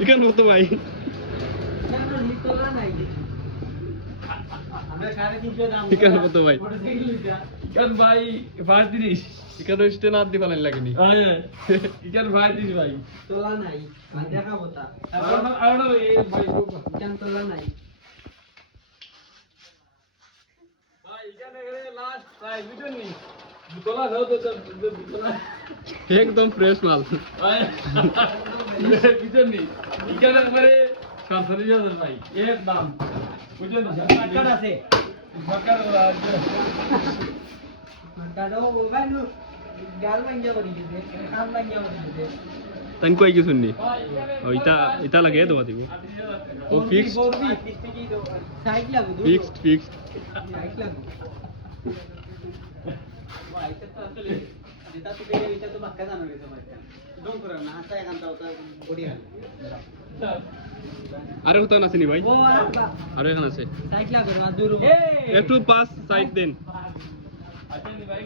এখানে কত ভাই এখানে কত ভাই কেন ভাই পঁয়ত্রিশ এখানে স্টেন আর দিবালেন লাগেনি হ্যাঁ কেন পঁয়ত্রিশ ভাই তোলা নাই আর দেখাবো তা আর না- আর না এই ভাই কেন তোলা নাই ভাই এখানে লাস্ট ভাই বুঝুন নি তোলা দাও তো তোলা একদম ফ্রেশ মাল ভাই বুঝুন নি এখানে একবারে সরকারি হাজার ভাই এর দাম বুঝুন কাট আছে সরকার দাদা ও ভাই নু গাল ভাঙ্গা করি দিতে কাম ভাঙ্গা করি দিতে তাই কই এটা ভাই আরে কোথাও আছে নি ভাই? ও আরে এখানে আছে। একটু পাস সাইড দেন। ভাই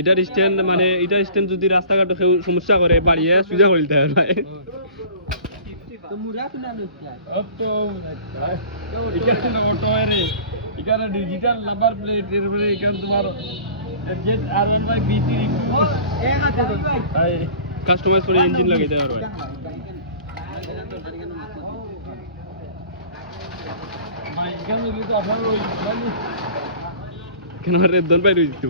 এটার স্ট্যান্ড মানে এটার স্ট্যান্ড যদি রাস্তাঘাটে সমস্যা করে বাড়িয়ে সুজা করে দিতে તો મુરાત ના નો થાય અબ તો થાય તો ઇકાન નો ઓટો રે ઇકાન ડિજિટલ નંબર પ્લેટ રે રે ઇકાન તમારો એડજેટ આરવન ભાઈ બીસી ઓ એ હાથે તો હાય কাস্টমাইজ করে ইঞ্জিন লাগিয়ে দেওয়ার ভাই কেন রে দন পাই রয়েছে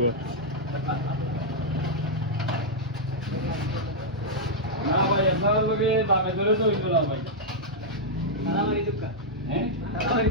ধরে তো না ভাই মারামারি চুক্কা হ্যাঁ? মারামারি